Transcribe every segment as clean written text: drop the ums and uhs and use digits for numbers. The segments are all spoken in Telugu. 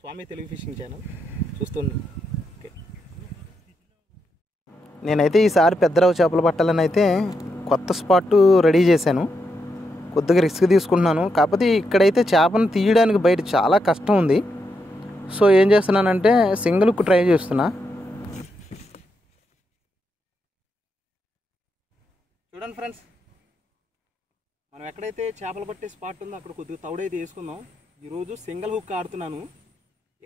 స్వామి తెలుగు ఫిషింగ్ ఛానల్ చూస్తున్నాను. ఓకే, నేనైతే ఈసారి పెద్దరావు చేపలు పట్టాలని అయితే కొత్త స్పాట్ రెడీ చేశాను. కొద్దిగా రిస్క్ తీసుకుంటున్నాను. కాకపోతే ఇక్కడైతే చేపను తీయడానికి బయట చాలా కష్టం ఉంది. సో ఏం చేస్తున్నానంటే సింగిల్ హుక్ ట్రై చేస్తున్నా. చూడండి ఫ్రెండ్స్, మనం ఎక్కడైతే చేపలు పట్టే స్పాట్ ఉందో అక్కడ కొద్దిగా తౌడైతే వేసుకుందాం. ఈరోజు సింగిల్ హుక్ ఆడుతున్నాను.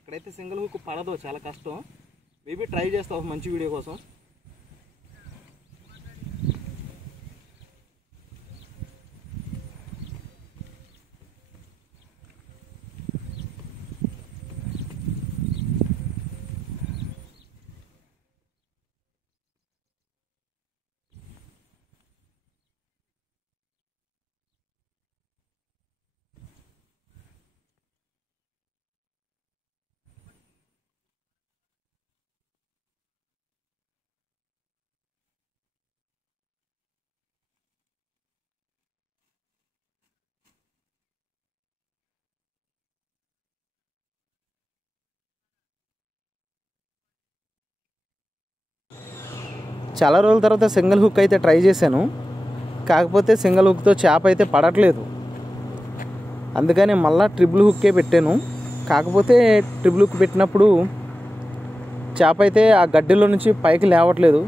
ఎక్కడైతే సింగిల్ హుక్ పడదో చాలా కష్టం. మేబీ ట్రై చేస్తా ఒక మంచి వీడియో కోసం. చాలా రోజుల తర్వాత సింగిల్ హుక్ అయితే ట్రై చేశాను. కాకపోతే సింగిల్ హుక్తో చేప అయితే పడట్లేదు. అందుకని మళ్ళీ ట్రిపుల్ హుక్కే పెట్టాను. కాకపోతే ట్రిపుల్ హుక్ పెట్టినప్పుడు చేప అయితే ఆ గడ్డిలో నుంచి పైకి లేవట్లేదు,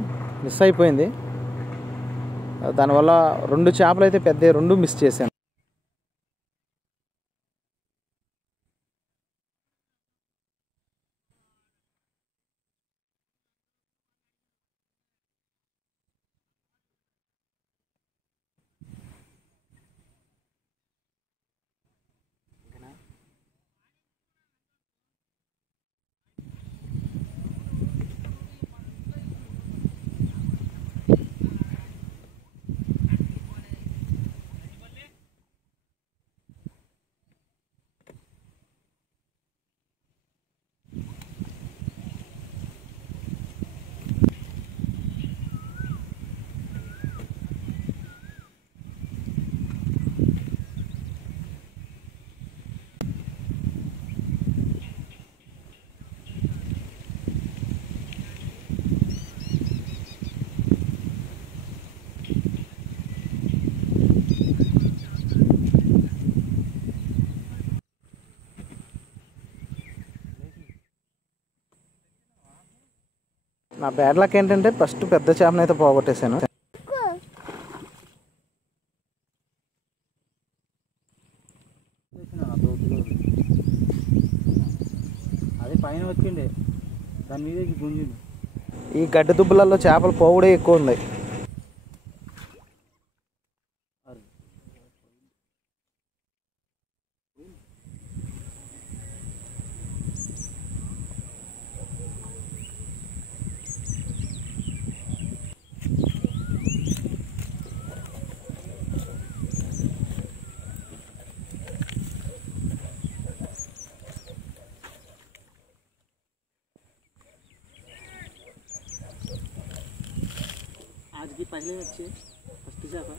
మిస్ అయిపోయింది. దానివల్ల 2 చేపలు అయితే పెద్ద 2 మిస్ చేశాను. నా బ్యాడ్ లక్ ఏంటంటే ఫస్ట్ పెద్ద చేపను అయితే పోగొట్టేశాను. అది పైన వచ్చిండే దాని మీద గుంజింది. ఈ గడ్డి దుబ్బులలో చేపలు పోవుడే ఎక్కువ ఉంది. आज की पहले अच्छे फर्स्ट चापा